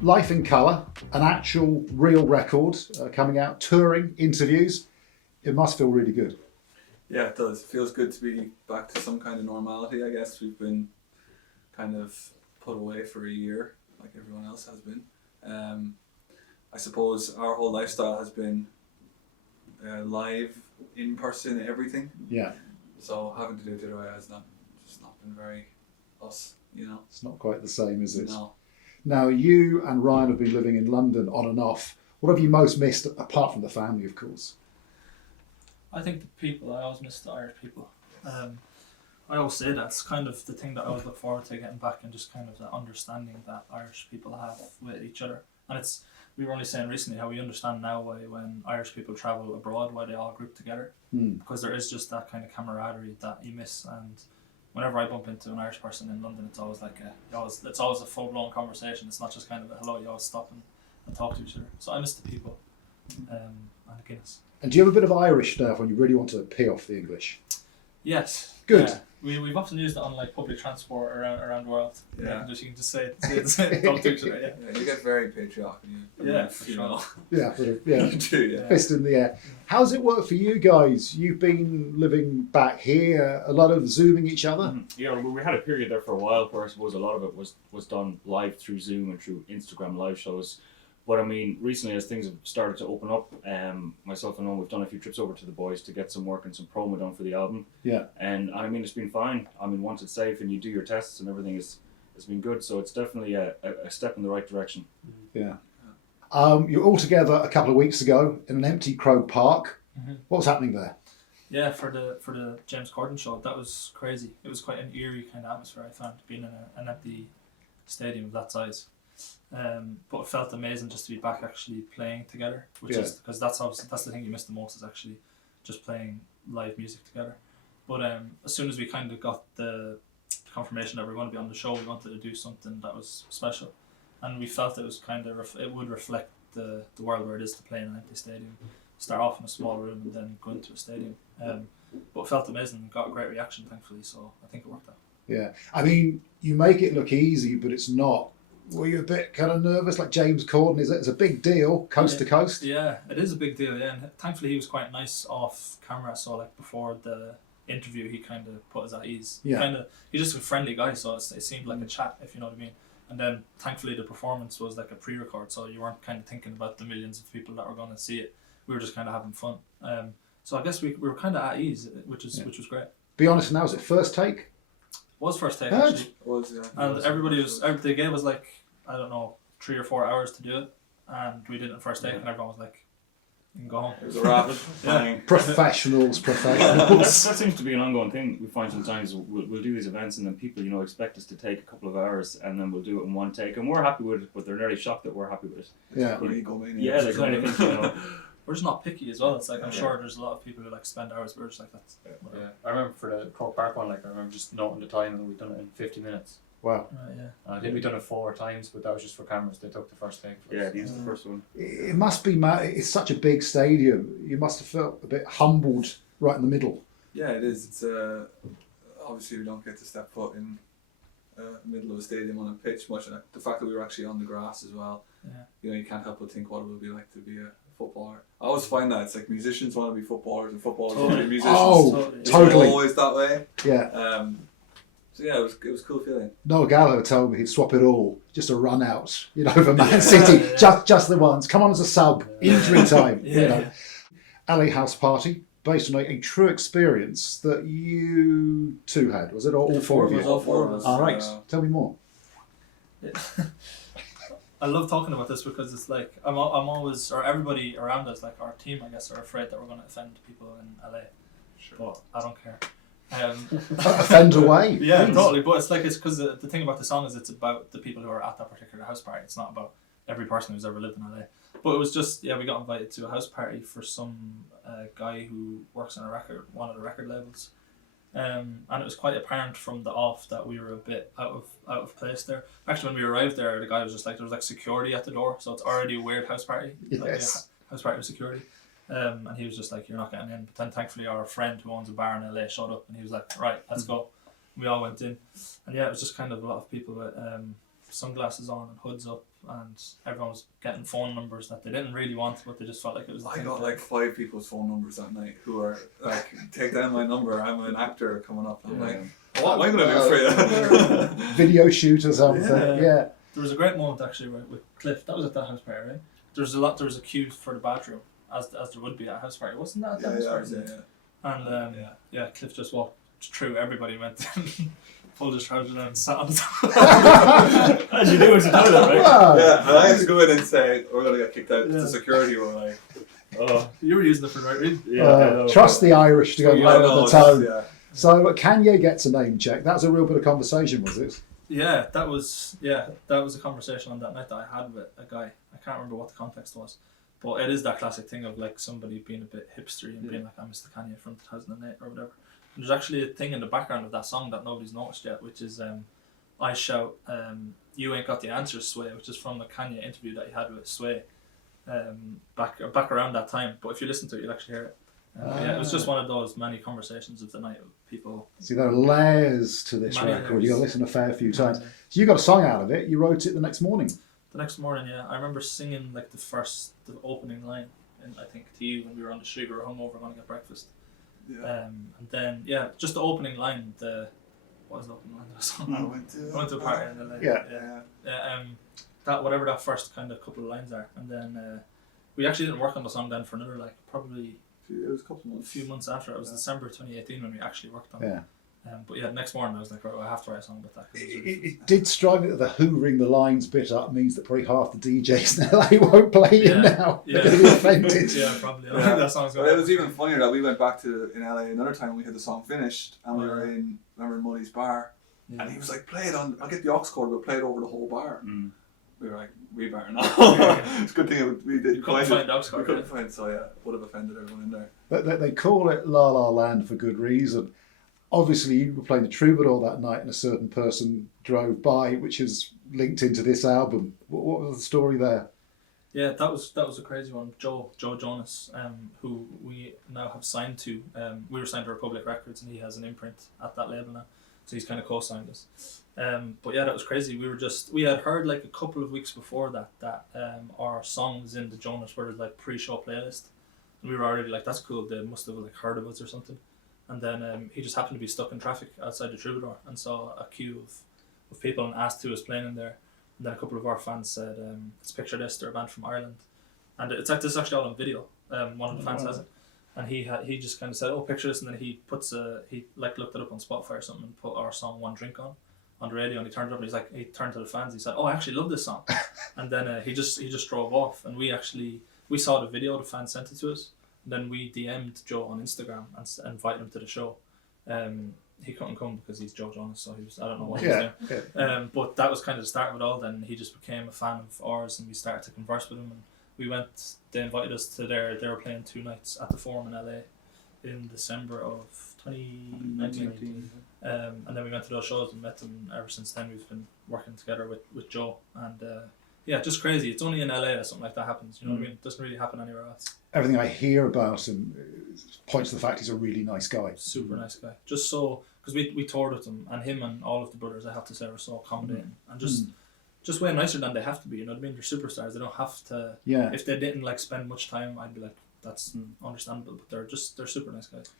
Life in Colour, an actual real record coming out, touring, interviews. It must feel really good. Yeah, it does. It feels good to be back to some kind of normality, I guess. We've been kind of put away for a year, like everyone else has been. I suppose our whole lifestyle has been live, in person, everything. Yeah. So having to do it the other way has just not been very us, It's not quite the same, is it? No. Now, you and Ryan have been living in London on and off. What have you most missed, apart from the family, of course? I think the people. I always miss the Irish people. I always say that's kind of the thing that I always look forward to getting back, and just kind of the understanding that Irish people have with each other. And we were only saying recently how we understand now why when Irish people travel abroad, why they all group together, because there is just that kind of camaraderie that you miss. And whenever I bump into an Irish person in London, it's always it's always a full blown conversation. It's not just kind of a hello. You always stop and talk to each other. So I miss the people, and Guinness. And do you have a bit of Irish now when you really want to pee off the English? Yes. Good. Yeah. We've often used it on like public transport around the world. Yeah. You can just say it, talk to each other. Yeah. Yeah, you get very patriotic. For sure. Yeah, You do, yeah. fist in the air. How's it work for you guys? You've been living back here, a lot of Zooming each other. Mm-hmm. Yeah, we had a period there for a while where I suppose a lot of it was done live through Zoom and through Instagram live shows. But I mean, recently as things have started to open up, myself and Owen, we've done a few trips over to the boys to get some work and some promo done for the album. Yeah. And I mean, it's been fine. I mean, once it's safe and you do your tests and everything, it's been good. So it's definitely a step in the right direction. Yeah. You were all together a couple of weeks ago in an empty Croke Park. Mm-hmm. What was happening there? Yeah, for the James Corden show, that was crazy. It was quite an eerie kind of atmosphere, I found, being in an empty stadium of that size. But it felt amazing just to be back actually playing together, which is because that's the thing you miss the most, is actually just playing live music together. But as soon as we kind of got the confirmation that we were going to be on the show, we wanted to do something that was special, and we felt it was kind of it would reflect the world where it is to play in an empty stadium. Start off in a small room and then go into a stadium. But it felt amazing and got a great reaction, thankfully. So I think it worked out. Yeah. I mean, you make it look easy, but it's not. Were you a bit kind of nervous? Like James Corden, it's a big deal, coast to coast. Yeah, it is a big deal. Yeah, and thankfully he was quite nice off camera. So like before the interview, he kind of put us at ease. Yeah. He's just a friendly guy, so it seemed like a chat, if you know what I mean. And then thankfully the performance was like a pre-record, so you weren't kind of thinking about the millions of people that were going to see it. We were just kind of having fun. So I guess we were kind of at ease, which was great. Be honest, now is it first take? Was first take actually. It was, yeah. And they gave us like, I don't know, 3 or 4 hours to do it, and we did it in first take, and everyone was like, "You can go home." It was a rapid thing. Professionals. That seems to be an ongoing thing. We find sometimes we'll do these events and then people, expect us to take a couple of hours and then we'll do it in one take, and we're happy with it, but they're nearly shocked that we're happy with it. Yeah. Yeah, they kind of think, We're just not picky as well. It's like I'm sure there's a lot of people who like spend hours, but we're just like that's. Yeah, I remember for the Croke Park one, I remember just noting the time and we'd done it in 50 minutes. Wow. Right, yeah. I think we'd done it 4 times, but that was just for cameras. They took the first take. yeah, they used the first one. It must be mad. It's such a big stadium. You must have felt a bit humbled right in the middle. Yeah, it is. It's obviously we don't get to step foot in the middle of a stadium on a pitch much, and the fact that we were actually on the grass as well. Yeah. You can't help but think what it would be like to be a footballer. I always find that it's like musicians want to be footballers and footballers want to be musicians. Oh, It's totally. always that way. Yeah. So yeah, it was a cool feeling. Noel Gallagher told me he'd swap it all, just a run out, for Man City, just the ones. Come on as a sub, injury time. LA House Party, based on a true experience that you two had. Was it all four of you? All four of us. All right, tell me more. Yeah. I love talking about this because it's like I'm always, or everybody around us, like our team, I guess, are afraid that we're going to offend people in LA. Sure. But I don't care. Offend away. Yeah, totally. But it's because the thing about the song is it's about the people who are at that particular house party. It's not about every person who's ever lived in LA. But it was just, we got invited to a house party for some guy who works on one of the record labels. And it was quite apparent from the off that we were a bit out of place there. Actually, when we arrived there, the guy was just like, there was like security at the door, so it's already a weird house party. Yes. House party with security. And he was just like, you're not getting in. But then thankfully our friend who owns a bar in LA showed up and he was like, right, let's go. We all went in. And it was just kind of a lot of people with sunglasses on and hoods up and everyone was getting phone numbers that they didn't really want, but they just felt like it was. The I thing got to- like 5 people's phone numbers that night who are like, take down my number, I'm an actor coming up. I'm like, what am I going to do for you? Video shoot or something. Yeah. There was a great moment actually with Cliff. That was at that house party, right? There was a queue for the bathroom, as there would be at a house party, wasn't that? At the house party? And Cliff just walked through everybody, went pulled his trousers down and sat on the top. As you do as a toilet, right? Wow. Yeah, and I had to go in and say, we're going to get kicked out. The security were like, Oh, you were using it for the right reason. Trust the Irish to go yeah, lower no, the tone. yeah. So Kanye gets a name check. That was a real bit of conversation, was it? Yeah, that was a conversation on that night that I had with a guy. I can't remember what the context was, but it is that classic thing of like somebody being a bit hipstery and being like, I'm Mr. Kanye from 2008 or whatever. And there's actually a thing in the background of that song that nobody's noticed yet, which is I shout, "You ain't got the answers, Sway," which is from the Kanye interview that he had with Sway back around that time. But if you listen to it, you'll actually hear it. Yeah, it was just one of those many conversations of the night of people. See, there are layers to this Many record. layers. You've got to listen a fair few times. So you got a song out of it. You wrote it the next morning. The next morning, yeah, I remember singing like the opening line, and I think to you when we were on the street, we were hungover going to get breakfast. Yeah. And then just the opening line. What was the opening line of the song? I went to a party in LA. Yeah. That whatever that first kind of couple of lines are, and then we actually didn't work on the song then for another like probably It was a couple a months. few months after. It was December 2018 when we actually worked on it. Yeah. But the next morning I was like, right, well, I have to write a song about that. 'Cause it was really It did strike me that the hoovering the lines bit up means that probably half the DJs in LA won't play it now. Yeah. They're going to be offended. yeah, probably. Yeah. That song's But going. it was even funnier that we went back to in LA another time when we had the song finished and we were in Muddy's bar and he was like, play it on, I'll get the aux cord, but play it over the whole bar. We were like, we better not. It's a good thing we did. You couldn't find aux We cord. couldn't find, so yeah, would have offended everyone in there. But they call it La La Land for good reason. Obviously, you were playing the Troubadour that night and a certain person drove by, which is linked into this album. What was the story there? Yeah, that was a crazy one. Joe Jonas, who we now have signed to. We were signed to Republic Records, and he has an imprint at that label now, so he's kind of co-signed us. But yeah, that was crazy. We had heard like a couple of weeks before that our song was in the Jonas Brothers like pre-show playlist, and we were already like, that's cool. They must have like heard of us or something. And then he just happened to be stuck in traffic outside the Troubadour and saw a queue of people and asked who was playing in there. And then a couple of our fans said, let's picture this, they're a band from Ireland. And it's like, this is actually all on video. One of the fans has it. And he just kind of said, oh, picture this. And then he looked it up on Spotify or something and put our song One Drink on the radio. And he turned it up and he turned to the fans. He said, oh, I actually love this song. And then he just drove off. And we saw the video, the fans sent it to us. Then we DM'd Joe on Instagram and invited him to the show. He couldn't come because he's Joe Jonas, so I don't know what he was doing. But that was kind of the start of it all. Then he just became a fan of ours, and we started to converse with him. And we went. They invited us to they were playing 2 nights at the Forum in LA in December of 2019. And then we went to those shows and met them. Ever since then, we've been working together with Joe. And just crazy. It's only in LA that something like that happens. You know what I mean? It doesn't really happen anywhere else. Everything I hear about him points to the fact he's a really nice guy. Super nice guy. Just so, because we toured with him, and him and all of the brothers, I have to say, were so accommodating and just way nicer than they have to be. You know what I mean? They're superstars. They don't have to. Yeah. If they didn't like spend much time, I'd be like, that's understandable. But they're super nice guys.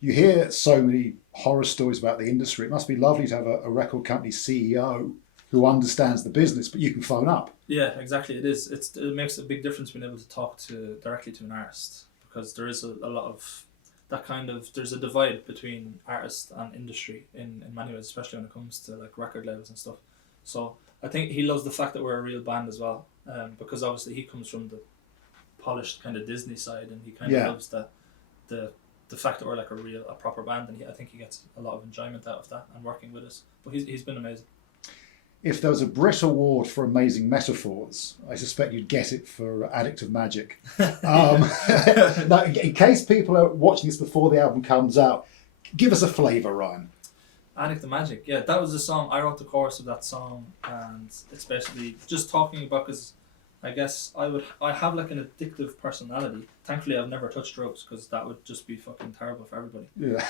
You hear so many horror stories about the industry. It must be lovely to have a record company CEO who understands the business, but you can phone up. Yeah, exactly. It is. It makes a big difference being able to talk directly to an artist, because there is a lot of that kind of, there's a divide between artist and industry in many ways, especially when it comes to like record labels and stuff. So I think he loves the fact that we're a real band as well, because obviously he comes from the polished kind of Disney side, and he kind of loves the fact that we're like a proper band, and I think he gets a lot of enjoyment out of that and working with us. But he's been amazing. If there was a Brit Award for amazing metaphors, I suspect you'd get it for Addictive Magic. Now, in case people are watching this before the album comes out, give us a flavour, Ryan. Addictive Magic, yeah, that was the song. I wrote the chorus of that song, and it's basically just talking about, because I guess I have like an addictive personality. Thankfully, I've never touched drugs because that would just be fucking terrible for everybody. Yeah.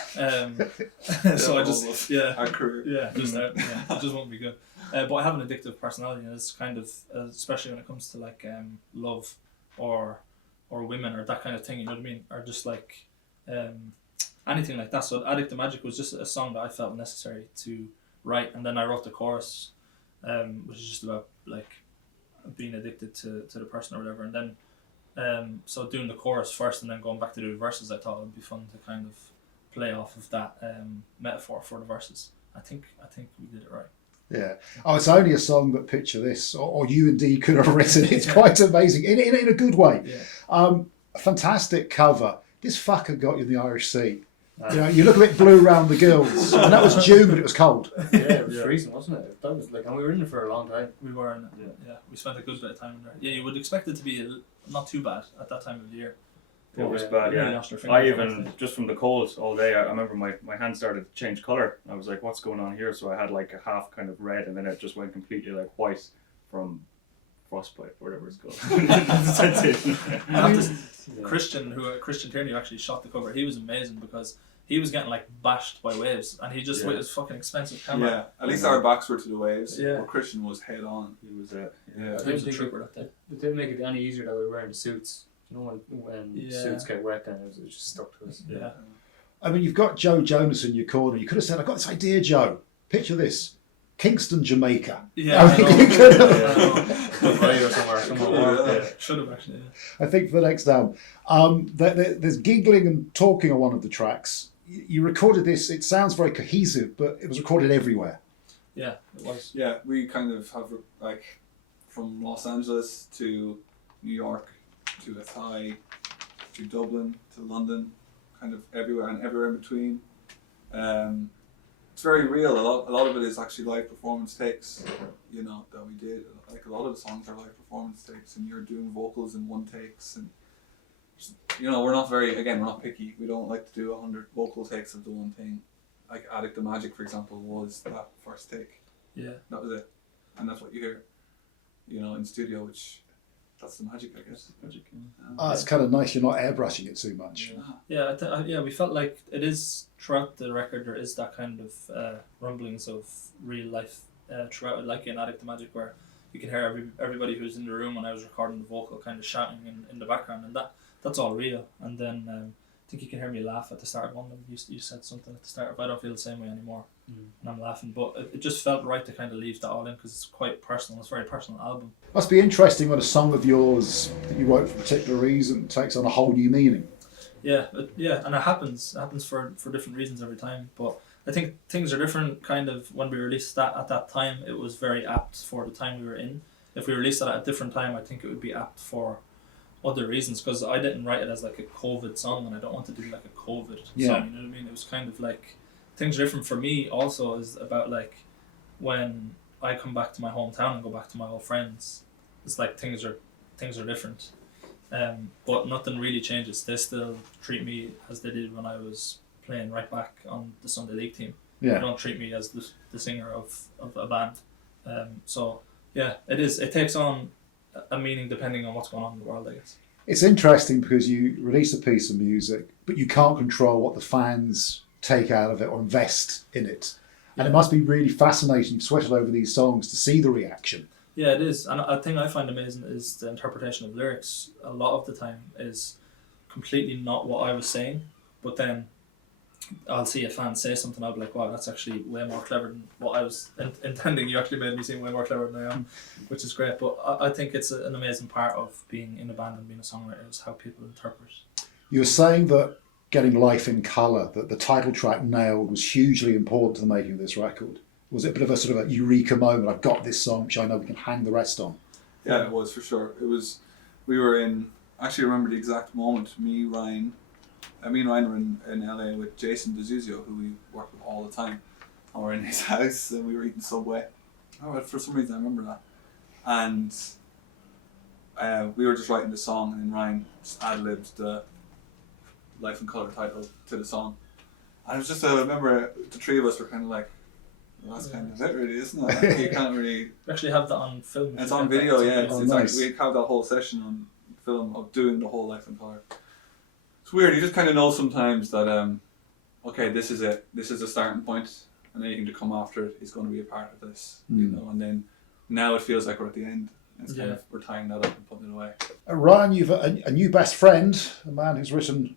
So I just our career. it just won't be good. But I have an addictive personality, and it's kind of especially when it comes to like love or women or that kind of thing. You know what I mean? Or just like anything like that. So Addictive Magic was just a song that I felt necessary to write, and then I wrote the chorus, which is just about like being addicted to the person or whatever, and then so doing the chorus first and then going back to do the verses, I thought it would be fun to kind of play off of that metaphor for the verses. I think we did it right. Yeah. Oh, it's only a song that Picture This, or you indeed could have written. It's quite amazing in a good way. Yeah. A fantastic cover. This fucker got you in the Irish Sea. You know, you look a bit blue round the gills, and that was June, but it was cold. Yeah, it was freezing, wasn't it? That was like, and we were in it for a long time. We were in it. Yeah. We spent a good bit of time in there. Yeah, you would expect it to be not too bad at that time of the year. It was Yeah. bad, We really yeah. lost our fingers I on even, it. just from the cold all day, I remember my hand started to change colour. I was like, what's going on here? So I had like a half kind of red, and then it just went completely like white from frostbite, or whatever it's called. That's it. Christian Tierney, who actually shot the cover, he was amazing because he was getting like bashed by waves, and he just with his fucking expensive camera. Yeah, at least our backs were to the waves. Yeah. Where Christian was head on. He was, Yeah. He was a trooper that day. It didn't make it any easier that we were wearing the suits. You know, when suits get wet, then it just stuck to us. Yeah. I mean, you've got Joe Jonas in your corner. You could have said, "I've got this idea, Joe. Picture this: Kingston, Jamaica." Yeah, I mean, you could have- Or somewhere warm. Yeah. Should have actually. Yeah. I think for the next album, there's giggling and talking on one of the tracks. You recorded this. It sounds very cohesive, but it was recorded everywhere. Yeah, it was. Yeah, we kind of have like from Los Angeles to New York to Athy to Dublin to London, kind of everywhere and everywhere in between. It's very real. A lot of it is actually live performance takes, you know, that we did. Like a lot of the songs are live performance takes, and you're doing vocals in one takes, and you know, we're not picky. We don't like to do 100 vocal takes of the one thing. Like Addictive Magic, for example, was that first take. Yeah. That was it, and that's what you hear, you know, in studio. Which that's the magic, I guess. Magic. It's kind of nice. You're not airbrushing it too much. Yeah, yeah, we felt like it is throughout the record. There is that kind of rumblings of real life throughout it, like in Addictive Magic, where you can hear everybody who's in the room when I was recording the vocal kind of shouting in the background, and that's all real. And then I think you can hear me laugh at the start of one of them. You said something at the start of I don't feel the same way anymore, and I'm laughing. But it just felt right to kind of leave that all in because it's quite personal. It's a very personal album. Must be interesting when a song of yours that you wrote for a particular reason takes on a whole new meaning. Yeah, and it happens. It happens for different reasons every time. But I think things are different. Kind of when we released that at that time, it was very apt for the time we were in. If we released it at a different time, I think it would be apt for other reasons, because I didn't write it as like a COVID song, and I don't want to do like a COVID song. You know what I mean? It was kind of like things are different for me. Also, is about like when I come back to my hometown and go back to my old friends. It's like things are different, but nothing really changes. They still treat me as they did when I was playing right back on the Sunday League team. They don't treat me as the singer of a band. So yeah, it is. It takes on a meaning depending on what's going on in the world, I guess. It's interesting because you release a piece of music, but you can't control what the fans take out of it or invest in it. And it must be really fascinating, sweated over these songs, to see the reaction. Yeah, it is. And a thing I find amazing is the interpretation of lyrics. A lot of the time is completely not what I was saying, but then I'll see a fan say something, I'll be like, wow, that's actually way more clever than what I was intending. You actually made me seem way more clever than I am, which is great. But I think it's an amazing part of being in a band and being a songwriter is how people interpret. You were saying that getting life in colour, that the title track nailed, was hugely important to the making of this record. Was it a bit of a sort of a eureka moment? I've got this song, which I know we can hang the rest on. Yeah, it was for sure. It was. We were in. I actually remember the exact moment. Me and Ryan were in LA with Jason DeZuzio, who we work with all the time. And we're in his house and we were eating Subway. Oh, for some reason I remember that. And we were just writing the song, and then Ryan just ad-libbed the Life in Colour title to the song. And it was just, I remember the three of us were kind of like, Well, that's kind of it, really, isn't it? Like, you can't really. We actually have that on film. It's on video, yeah. Oh, It's nice. we have that whole session on film of doing the whole Life in Color. It's weird. You just kind of know sometimes that okay, this is it. This is the starting point, and anything to come after it is going to be a part of this, you know. And then now it feels like we're at the end. It's kind of we're tying that up and putting it away. Ryan, you've a new best friend, a man who's written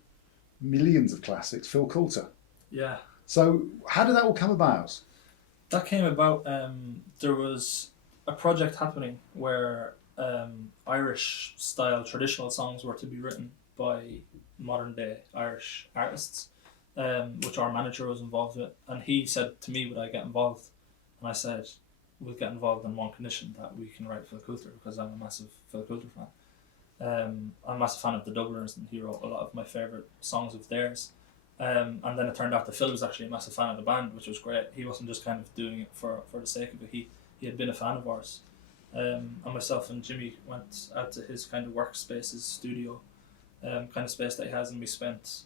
millions of classics, Phil Coulter. Yeah. So how did that all come about? That came about, there was a project happening where Irish style traditional songs were to be written by modern day Irish artists, which our manager was involved with. And he said to me, would I get involved? And I said, we'll get involved on one condition, that we can write Phil Coulter, because I'm a massive Phil Coulter fan. I'm a massive fan of the Dubliners, and he wrote a lot of my favourite songs of theirs. And then it turned out that Phil was actually a massive fan of the band, which was great. He wasn't just kind of doing it for the sake of it. He had been a fan of ours. And myself and Jimmy went out to his kind of workspace, his studio kind of space that he has, and we spent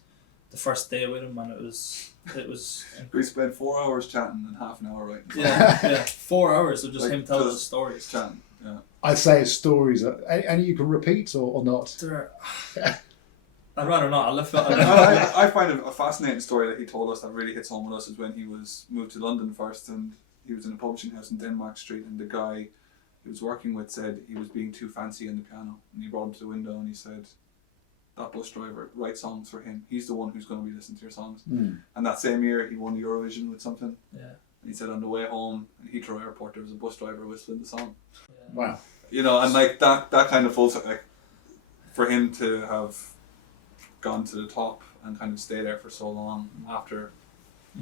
the first day with him, and it was We spent 4 hours chatting and half an hour writing. yeah 4 hours of just Like, him telling just us stories. Chatting, yeah. I'd say his stories. Any you can repeat or not? I'd rather not. I'll let Phil. I find a fascinating story that he told us that really hits home with us is when he was moved to London first, and he was in a publishing house in Denmark Street, and the guy he was working with said he was being too fancy on the piano, and he brought him to the window and he said, that bus driver, write songs for him. He's the one who's going to be listening to your songs. And that same year he won Eurovision with something. Yeah. And he said on the way home in Heathrow Airport there was a bus driver whistling the song. Wow. You know, and like that kind of full, like, for him to have gone to the top and kind of stay there for so long after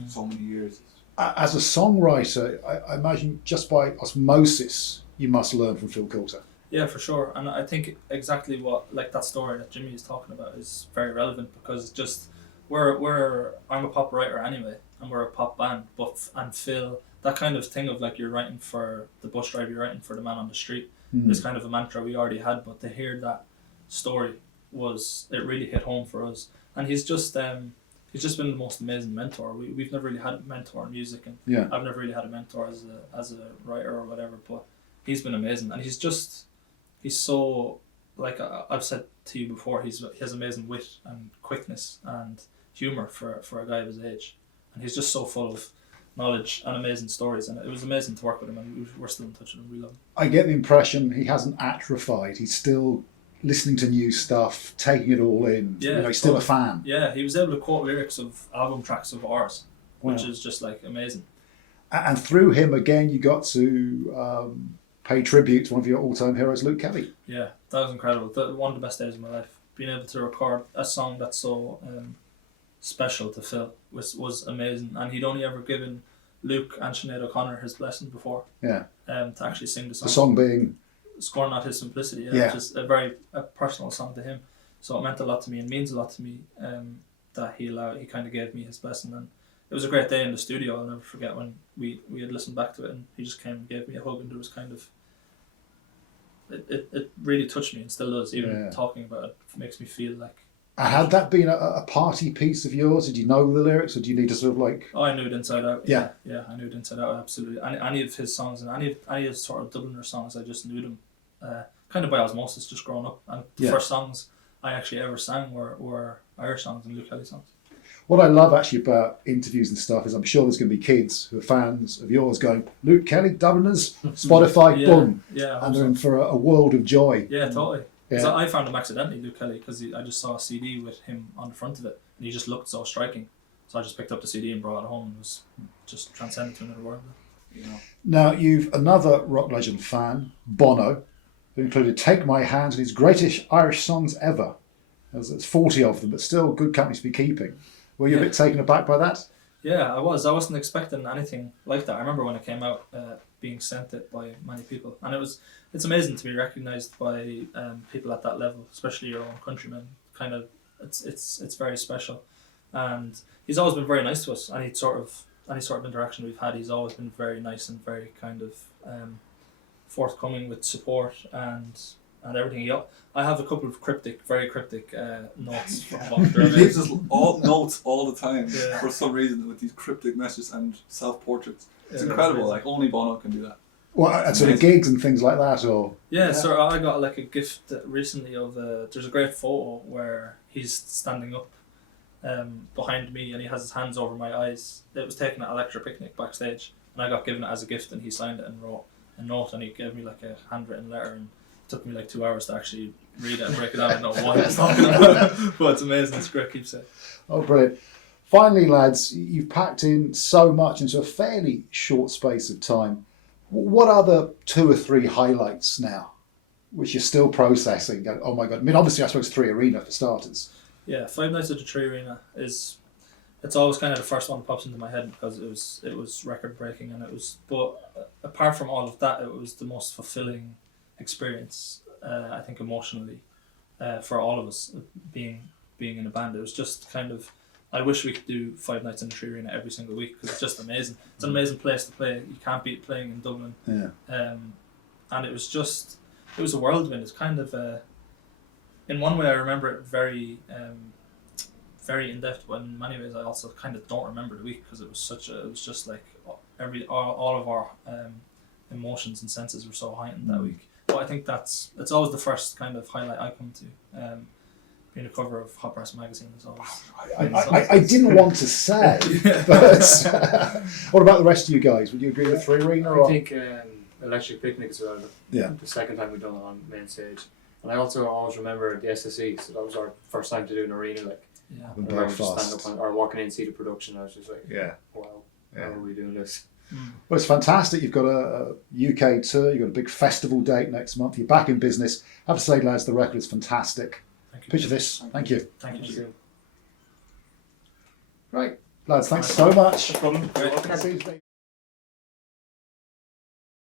so many years. As a songwriter, I imagine just by osmosis you must learn from Phil Coulter. Yeah, for sure. And I think exactly what, like that story that Jimmy is talking about is very relevant, because it's just I'm a pop writer anyway, and we're a pop band, and Phil, that kind of thing of like you're writing for the bus driver, you're writing for the man on the street, is kind of a mantra we already had, but to hear that story it really hit home for us. And he's just been the most amazing mentor. We've never really had a mentor in music, and I've never really had a mentor as a writer or whatever, but he's been amazing. And he's so, like I've said to you before, he has amazing wit and quickness and humour for a guy of his age, and he's just so full of knowledge and amazing stories, and it was amazing to work with him, and we're still in touch with him. We love him. I get the impression he hasn't atrophied. He's still listening to new stuff, taking it all in. Yeah, he's still a fan. Yeah, he was able to quote lyrics of album tracks of ours, which Wow. is just like amazing. And through him again you got to pay tribute to one of your all-time heroes, Luke Kelly. Yeah, that was incredible. One of the best days of my life. Being able to record a song that's so special to Phil was amazing. And he'd only ever given Luke and Sinead O'Connor his blessing before. Yeah. To actually sing the song. The song being Scorn Not His Simplicity. Yeah. Which is a personal song to him. So it meant a lot to me, and means a lot to me that he kind of gave me his blessing. And it was a great day in the studio. I'll never forget when we had listened back to it, and he just came and gave me a hug, and there was kind of it really touched me, and still does. Even talking about it makes me feel like. Had that been a party piece of yours? Did you know the lyrics, or do you need to sort of like? Oh, I knew it inside out. Yeah, I knew it inside out. Absolutely. Any of his songs and any of his sort of Dubliner songs, I just knew them, kind of by osmosis, just growing up. And the first songs I actually ever sang were Irish songs and Luke Kelly songs. What I love actually about interviews and stuff is I'm sure there's going to be kids who are fans of yours going, Luke Kelly, Dubliners, Spotify, boom. Yeah. And they're in for a world of joy. Yeah, totally. Yeah. So I found him accidentally, Luke Kelly, because I just saw a CD with him on the front of it, and he just looked so striking. So I just picked up the CD and brought it home, and was just transcended to another world. You know. Now, you've another rock legend fan, Bono, who included Take My Hand and his greatest Irish songs ever. There's 40 of them, but still good company to be keeping. Were you a bit taken aback by that? Yeah, I was. I wasn't expecting anything like that. I remember when it came out, being sent it by many people, and it's amazing to be recognised by people at that level, especially your own countrymen. Kind of, it's very special, and he's always been very nice to us. Any sort of interaction we've had, he's always been very nice and very kind of forthcoming with support, and and everything. I have a couple of very cryptic notes from what He leaves us all notes all the time Yeah. for some reason with these cryptic messages and self-portraits. It's Yeah, incredible. amazing. Like only Bono can do that. Well, and sort of gigs and things like that, or Yeah, so I got like a gift recently of there's a great photo where he's standing up behind me and he has his hands over my eyes. It was taken at a lecture picnic backstage, and I got given it as a gift, and he signed it and wrote a note, and he gave me like a handwritten letter, and it took me like 2 hours to actually read it and break it down and know what he was talking about. But it's amazing, it's great keepsake. oh, brilliant. Finally, lads, you've packed in so much into a fairly short space of time. What are the 2 or 3 highlights now, which you're still processing? Go, oh my God! I mean, obviously, I suppose 3 Arena for starters. Yeah, 5 Nights at the Tree Arena it's always kind of the first one that pops into my head because it was record breaking, and but apart from all of that, it was the most fulfilling experience, I think, emotionally, for all of us being in a band. It was just kind of, I wish we could do 5 Nights in the Tree Arena every single week because it's just amazing. It's an amazing place to play. You can't beat playing in Dublin. Yeah. And it was a whirlwind. It's kind of in one way I remember it very very in depth, but in many ways I also kind of don't remember the week because it was just like all of our emotions and senses were so heightened that week. But I think it's always the first kind of highlight I come to. Being a cover of Hot Press magazine is always. I didn't want to say, but what about the rest of you guys? Would you agree with 3 Arena? I Or? think Electric Picnic as well. Yeah. The second time we've done it on main stage. And I also always remember the SSE, so that was our first time to do an arena. Like, Yeah. In I remember just Belfast. standing up or walking in and see the production. I was just like, Yeah. wow, Yeah. how are we doing this? Well, it's fantastic. You've got a UK tour. You've got a big festival date next month. You're back in business. I have to say, lads, the record is fantastic. Thank you. Picture this. Thank you. Thank you. Right, lads, thanks so much. No problem. Great. See you.